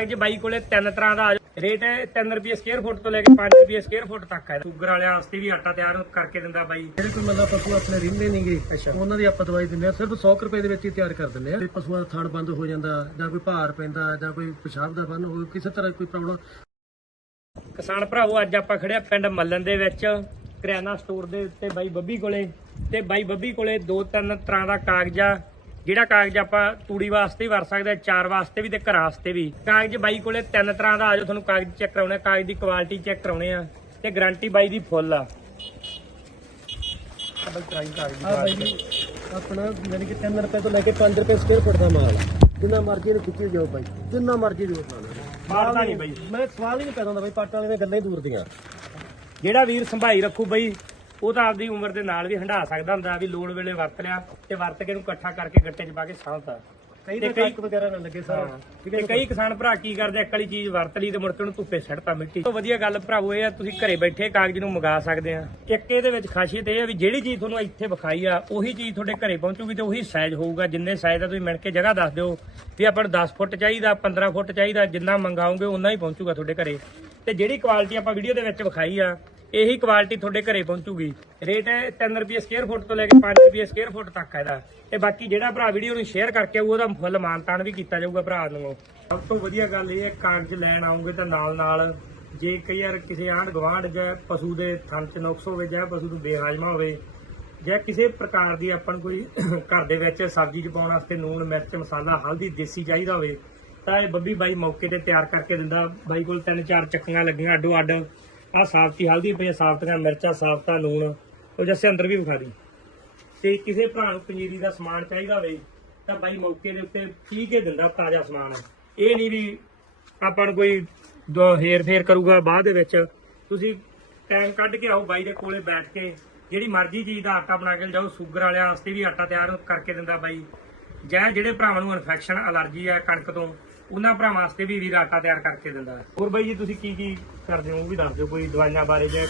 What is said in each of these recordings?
ਕਾਗਜ਼ ਬਾਈ ਕੋਲੇ ਤਿੰਨ ਤਰ੍ਹਾਂ ਦਾ ਰੇਟ ਹੈ 3 ਰੁਪਏ ਸਕੁਅਰ ਫੁੱਟ ਤੋਂ ਲੈ ਕੇ 5 ਰੁਪਏ ਸਕੁਅਰ ਫੁੱਟ ਤੱਕ ਹੈ। ਸ਼ੂਗਰ ਵਾਲਿਆਂ ਵਾਸਤੇ ਵੀ ਆਟਾ ਤਿਆਰ ਕਰਕੇ ਦਿੰਦਾ ਬਾਈ। ਜਿਹੜੇ ਕੋਈ ਮਤਲਬ ਪਸ਼ੂ ਆਪਣੇ ਰਹਿੰਦੇ ਨਹੀਂਗੇ ਉਹਨਾਂ ਦੀ ਆਪਾਂ ਦਵਾਈ ਦਿੰਦੇ ਆ ਸਿਰਫ 100 ਕੁ ਰੁਪਏ ਦੇ ਵਿੱਚ ਹੀ ਤਿਆਰ ਕਰ ਦਿੰਦੇ ਆ ਤੇ ਪਸ਼ੂਆਂ ਦਾ ਥਣ ਬੰਦ ਹੋ ਜਾਂਦਾ ਜਾਂ ਕੋਈ ਭਾਰ ਪੈਂਦਾ ਜਾਂ ਕੋਈ ਪਿਸ਼ਾਬ ਦਾ ਬੰਨ ਹੋਵੇ ਕਿਸੇ ਤਰ੍ਹਾਂ ਕੋਈ ਪ੍ਰੋਬਲਮ ਕਿਸਾਨ ਭਰਾਵੋ ਅੱਜ ਆਪਾਂ ਖੜਿਆ ਪਿੰਡ ਮੱਲਣ ਦੇ ਵਿੱਚ ਕਰਿਆਨਾ ਸਟੋਰ ਦੇ ਉੱਤੇ ਬਾਈ ਬੱਬੀ ਕੋਲੇ। ਤੇ ਬਾਈ ਬੱਬੀ ਕੋਲੇ ਦੋ ਤਿੰਨ ਤਰ੍ਹਾਂ ਦਾ ਕਾਗਜ਼ ਜਿਹੜਾ ਕਾਗਜ਼ ਆਪਾਂ ਤੂੜੀ ਵਾਸਤੇ ਵੀ ਵਰ ਸਕਦੇ ਆ ਚਾਰ ਵਾਸਤੇ ਵੀ ਤੇ ਘਰਾਂ ਵਾਸਤੇ ਵੀ। ਕਾਗਜ਼ ਬਾਈ ਕੋਲੇ ਤਿੰਨ ਤਰ੍ਹਾਂ ਦਾ ਆਜੋ ਤੁਹਾਨੂੰ ਕਾਗਜ਼ ਚੈੱਕ ਕਰਾਉਣੇ ਆ ਕਾਗਜ਼ ਦੀ ਕੁਆਲਿਟੀ ਚੈੱਕ ਕਰਾਉਣੇ ਆ ਤੇ ਗਾਰੰਟੀ ਬਾਈ ਦੀ ਫੁੱਲ ਆ। ਆ ਬਾਈ ਟਰਾਈ ਕਾਗਜ਼ ਦੀ ਆ ਬਾਈ ਜੀ ਆਪਣਾ ਯਾਨੀ ਕਿ 3 ਰੁਪਏ ਤੋਂ ਲੈ ਕੇ 5 ਰੁਪਏ ਸਕੁਅਰ ਫੁੱਟ ਦਾ ਮਾਲ ਆ। ਜਿੰਨਾ ਮਰਜ਼ੀ ਇਹਨੂੰ ਖਿੱਚੀ ਜਾਓ ਬਾਈ ਜਿੰਨਾ ਮਰਜ਼ੀ ਮਾਲ ਮਾਰਦਾ ਨਹੀਂ ਬਾਈ। ਮੈਂ ਸਵਾਲ ਹੀ ਨਹੀਂ ਪੈਦਾ ਹੁੰਦਾ ਬਾਈ ਪੱਟ ਵਾਲੇ ਦੀਆਂ ਗੱਲਾਂ ਹੀ ਦੂਰ ਦੀਆਂ। ਜਿਹੜਾ ਵੀਰ ਸੰਭਾਈ ਰੱਖੂ ਬਈ ਉਹ ਤਾਂ ਆਪਦੀ ਉਮਰ ਦੇ ਨਾਲ ਵੀ ਹੰਢਾ ਸਕਦਾ ਹੁੰਦਾ ਵੀ ਲੋੜ ਵੇਲੇ ਵਰਤ ਲਿਆ ਤੇ ਵਰਤ ਕੇ ਇਹਨੂੰ ਇਕੱਠਾ ਕਰਕੇ ਗੱਟੇ 'ਚ ਪਾ ਕੇ ਸਾਂਭਦਾ ਕਈ ਤੇ ਕੱਕ ਵਗੈਰਾ ਨਾ ਲੱਗੇ ਸਾਰਾ। ਠੀਕ ਤੇ ਕਈ ਕਿਸਾਨ ਭਰਾ ਕੀ ਕਰਦੇ ਇੱਕ ਵਾਲੀ ਚੀਜ਼ ਵਰਤ ਲਈ ਤੇ ਮੁੜ ਕੇ ਉਹਨੂੰ ਧੁੱਪੇ ਸੱਟਤਾ ਮਿੱਟੀ ਤੋਂ ਵਧੀਆ ਗੱਲ ਭਰਾਵੋ ਇਹ ਆ ਤੁਸੀਂ ਘਰੇ ਬੈਠੇ ਕਾਗਜ਼ ਨੂੰ ਮੰਗਾ ਸਕਦੇ ਆ। ਇੱਕ ਇਹਦੇ ਵਿੱਚ ਖਾਸੀਅਤ ਇਹ ਆ ਵੀ ਜਿਹੜੀ ਚੀਜ਼ ਤੁਹਾਨੂੰ ਇੱਥੇ ਵਿਖਾਈ ਆ ਉਹੀ ਚੀਜ਼ ਤੁਹਾਡੇ ਘਰੇ ਪਹੁੰਚੂਗੀ ਤੇ ਉਹੀ ਸਾਈਜ਼ ਹੋਊਗਾ। ਜਿੰਨੇ ਸਾਈਜ਼ ਦਾ ਤੁਸੀਂ ਮਿਣ ਕੇ ਜਗ੍ਹਾ ਦੱਸ ਦਿਓ ਵੀ ਆਪਾਂ ਨੂੰ 10 ਫੁੱਟ ਚਾਹੀਦਾ 15 ਫੁੱਟ ਚਾਹੀਦਾ ਜਿੰਨਾ ਮੰਗਾਓਗੇ ਉਨਾ ਹੀ ਪਹੁੰਚੂਗਾ ਤੁਹਾਡੇ ਘਰੇ। ਤੇ ਜਿਹੜੀ ਕੁਆਲਿਟੀ ਆਪਾਂ ਵੀਡੀਓ ਦੇ ਵਿੱਚ ਵਿਖਾਈ ਆ ਇਹੀ ਕੁਆਲਿਟੀ ਤੁਹਾਡੇ ਘਰੇ ਪਹੁੰਚੂਗੀ। ਰੇਟ ਹੈ 3 ਰੁਪਏ ਸਕੁਅਰ ਫੁੱਟ ਤੋਂ ਲੈ ਕੇ 5 ਰੁਪਏ ਸਕੁਅਰ ਫੁੱਟ ਤੱਕ ਹੈ ਇਹਦਾ। ਤੇ ਬਾਕੀ ਜਿਹੜਾ ਭਰਾ ਵੀਡੀਓ ਨੂੰ ਸ਼ੇਅਰ ਕਰਕੇ ਆਊ, ਉਹਦਾ ਫੁੱਲ ਮਾਨਤਾਨ ਵੀ ਕੀਤਾ ਜਾਊਗਾ ਭਰਾ ਨੂੰ। ਸਭ ਤੋਂ ਵਧੀਆ ਗੱਲ ਇਹ ਹੈ, ਕਾਗਜ਼ ਲੈਣ ਆਉਂਗੇ ਤਾਂ ਨਾਲ ਨਾਲ ਜੇ ਕਈ ਵਾਰ ਕਿਸੇ ਆਂਢ ਗਵਾਂਢ ਜਾਂ ਪਸ਼ੂ ਦੇ ਥਣ ਚ ਨੁਕਸ ਹੋਵੇ ਜਾਂ ਪਸ਼ੂ ਨੂੰ ਬੇਹਾਜ਼ਮਾ ਹੋਵੇ ਜਾਂ ਕਿਸੇ ਪ੍ਰਕਾਰ ਦੀ ਆਪਾਂ ਨੂੰ ਕੋਈ ਘਰ ਦੇ ਵਿੱਚ ਸਬਜ਼ੀ ਚ ਪਾਉਣ ਵਾਸਤੇ ਨੂਣ, ਮਿਰਚ, ਮਸਾਲਾ, ਹਲਦੀ, ਦੇਸੀ ਚਾਹੀਦਾ ਹੋਵੇ, ਤਾਂ ਇਹ ਬੱਬੀ ਬਾਈ ਮੌਕੇ ਤੇ ਤਿਆਰ ਕਰਕੇ ਦਿੰਦਾ। ਬਾਈ ਕੋਲ ਤਿੰਨ ਚਾਰ ਚੱਕੀਆਂ ਲੱਗੀਆਂ ਅੱਡੋ ਅੱਡ ਆਹ ਸਾਫਤੀ ਹਲਦੀ ਪਈ ਸਾਫਤੀਆਂ ਮਿਰਚਾਂ ਸਾਫਤਾ ਲੂਣ, ਉਹ ਜੱਸੇ ਅੰਦਰ ਵੀ ਵਿਖਾ ਦੀ। ਤੇ ਕਿਸੇ ਭਰਾ ਨੂੰ ਪੰਜੀਰੀ ਦਾ ਸਮਾਨ ਚਾਹੀਦਾ ਹੋਵੇ, ਤਾਂ ਬਾਈ ਮੌਕੇ ਦੇ ਉੱਤੇ ਪੀ ਕੇ ਦਿੰਦਾ ਤਾਜ਼ਾ ਸਮਾਨ। ਇਹ ਨਹੀਂ ਵੀ ਆਪਾਂ ਨੂੰ ਕੋਈ ਦ- ਹੇਰ ਫੇਰ ਕਰੂਗਾ ਬਾਅਦ ਦੇ ਵਿੱਚ। ਤੁਸੀਂ ਟਾਈਮ ਕੱਢ ਕੇ ਆਓ ਬਾਈ ਦੇ ਕੋਲੇ ਬੈਠ ਕੇ। ਜਿਹੜੀ ਮਰਜ਼ੀ ਚੀਜ਼ ਦਾ ਆਟਾ ਬਣਾ ਕੇ ਲਿਜਾਓ, ਸ਼ੂਗਰ ਵਾਲਿਆਂ ਵਾਸਤੇ ਵੀ ਆਟਾ ਤਿਆਰ ਕਰਕੇ ਦਿੰਦਾ ਬਾਈ। ਜਾਂ ਜਿਹੜੇ ਭਰਾਵਾਂ ਨੂੰ ਇਨਫੈਕਸ਼ਨ ਅਲਰਜੀ ਹੈ ਕਣਕ ਤੋਂ ਉਹਨਾਂ ਭਰਾਵਾਂ ਵਾਸਤੇ ਵੀ ਵੀਰ ਆਟਾ ਤਿਆਰ ਕਰਕੇ ਦਿੰਦਾ ਹੈ। ਹੋਰ ਬਾਈ ਜੀ ਤੁਸੀਂ ਕੀ ਕੀ ਕਰਦੇ ਹੋ? ਉਹ ਵੀ ਦੱਸ ਦਿਓ ਕੋਈ ਦਵਾਈਆਂ ਬਾਰੇ ਜਾਂ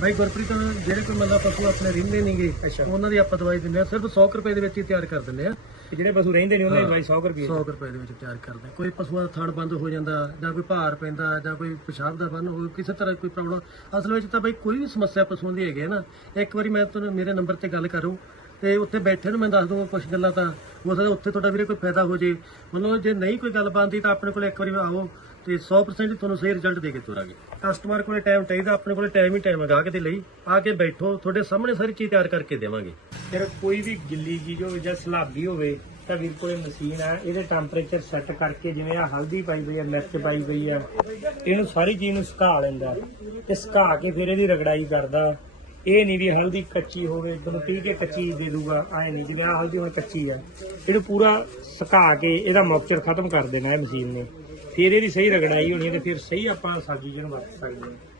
ਬਾਈ ਗੁਰਪ੍ਰੀਤ ਜਿਹੜੇ ਕੋਈ ਮਤਲਬ ਪਸ਼ੂ ਆਪਣੇ ਰਹਿੰਦੇ ਨਹੀਂਗੇ ਉਹਨਾਂ ਦੀ ਆਪਾਂ ਦਵਾਈ ਦਿੰਦੇ ਆ ਸਿਰਫ 100 ਕੁ ਰੁਪਏ ਦੇ ਵਿੱਚ ਹੀ ਤਿਆਰ ਕਰ ਦਿੰਦੇ ਆ ਜਿਹੜੇ ਪਸ਼ੂ ਰਹਿੰਦੇ ਨੇ ਉਹਨਾਂ ਦੀ ਦਵਾਈ 100 ਰੁਪਏ। 100 ਰੁਪਏ ਦੇ ਵਿੱਚ ਤਿਆਰ ਕਰਦੇ ਕੋਈ ਪਸ਼ੂਆਂ ਦਾ ਥਣ ਬੰਦ ਹੋ ਜਾਂਦਾ ਜਾਂ ਕੋਈ ਭਾਰ ਪੈਂਦਾ ਜਾਂ ਕੋਈ ਪਿਸ਼ਾਬ ਦਾ ਬੰਨ ਹੋਵੇ ਕਿਸੇ ਤਰ੍ਹਾਂ ਕੋਈ ਪ੍ਰੋਬਲਮ ਅਸਲ ਵਿੱਚ ਤਾਂ ਬਈ ਕੋਈ ਵੀ ਸਮੱਸਿਆ ਪਸ਼ੂਆਂ ਦੀ ਹੈਗੀ ਹੈ ਨਾ। ਇੱਕ ਵਾਰੀ ਮੈਂ ਤੁਹਾਨੂੰ ਮੇਰੇ ਨੰਬਰ ਤੇ ਗੱਲ ਕਰੂੰ। ਤੇ ਉੱਥੇ ਬੈਠੇ ਨੂੰ ਮੈਂ ਦੱਸ ਦੂੰਗਾ ਕੁਝ ਗੱਲਾਂ ਤਾਂ। ਹੋ ਸਕਦਾ ਉੱਥੇ ਤੁਹਾਡਾ ਵੀਰੇ ਕੋਈ ਫਾਇਦਾ ਹੋ ਜੇ। ਮਤਲਬ ਜੇ ਨਹੀਂ ਕੋਈ ਗੱਲ ਬਣਦੀ ਤਾਂ ਆਪਣੇ ਕੋਲ ਇੱਕ ਵਾਰੀ ਆਓ ਤੇ 100% ਤੁਹਾਨੂੰ ਸਹੀ ਰਿਜ਼ਲਟ ਦੇ ਕੇ ਤੁਰਾਂਗੇ। ਕਸਟਮਰ ਕੋਲੇ ਟਾਈਮ ਚਾਹੀਦਾ, ਆਪਣੇ ਕੋਲੇ ਟਾਈਮ ਹੀ ਟਾਈਮ ਹੈਗਾ ਕਿਤੇ ਲਈ। ਆ ਕੇ ਬੈਠੋ, ਤੁਹਾਡੇ ਸਾਹਮਣੇ ਸਾਰੀ ਚੀਜ਼ ਤਿਆਰ ਕਰਕੇ ਦੇਵਾਂਗੇ। ਫਿਰ ਕੋਈ ਵੀ ਗਿੱਲੀ ਚੀਜ਼ ਹੋਵੇ ਜਾਂ ਸਲਾਬੀ ਹੋਵੇ, ਤਾਂ ਵੀਰ ਕੋਲੇ ਮਸ਼ੀਨ ਆ, ਇਹਦੇ ਟੈਂਪਰੇਚਰ ਸੈੱਟ ਕਰਕੇ ਜਿਵੇਂ ਆ ਹਲਦੀ ਪਾਈ ਪਈ ਆ, ਮਿਰਚ ਪਾਈ ਪਈ ਆ, ਇਹਨੂੰ ਸਾਰੀ ਚੀਜ਼ ਨੂੰ ਸੁਕਾ ਲੈਂਦਾ। ਤੇ ਸੁਕਾ ਕੇ ਫਿਰ ਇਹਦੀ ਰਗੜਾਈ ਕਰਦਾ। ਇਹ ਨਹੀਂ ਵੀ ਹਲਦੀ ਕੱਚੀ ਹੋਵੇ ਤੁਹਾਨੂੰ ਪੀ ਕੇ ਕੱਚੀ ਦੇ ਦੂਗਾ ਐ ਨਹੀਂ, ਜਿਵੇਂ ਆਹ ਹਲਦੀ ਹੁਣ ਕੱਚੀ ਆ। ਇਹਨੂੰ ਪੂਰਾ ਸੁਕਾ ਕੇ ਇਹਦਾ ਮੌਕਚਰ ਖਤਮ ਕਰ ਦੇਣਾ ਇਹ ਮਸ਼ੀਨ ਨੇ। ਫਿਰ ਇਹਦੀ ਸਹੀ ਰਗੜਾਈ ਹੋਣੀ ਹੈ ਤੇ ਫਿਰ ਸਹੀ ਆਪਾਂ ਸਬਜ਼ੀ ਜਿਹਨੂੰ ਵਰਤ ਸਕਦੇ ਹਾਂ।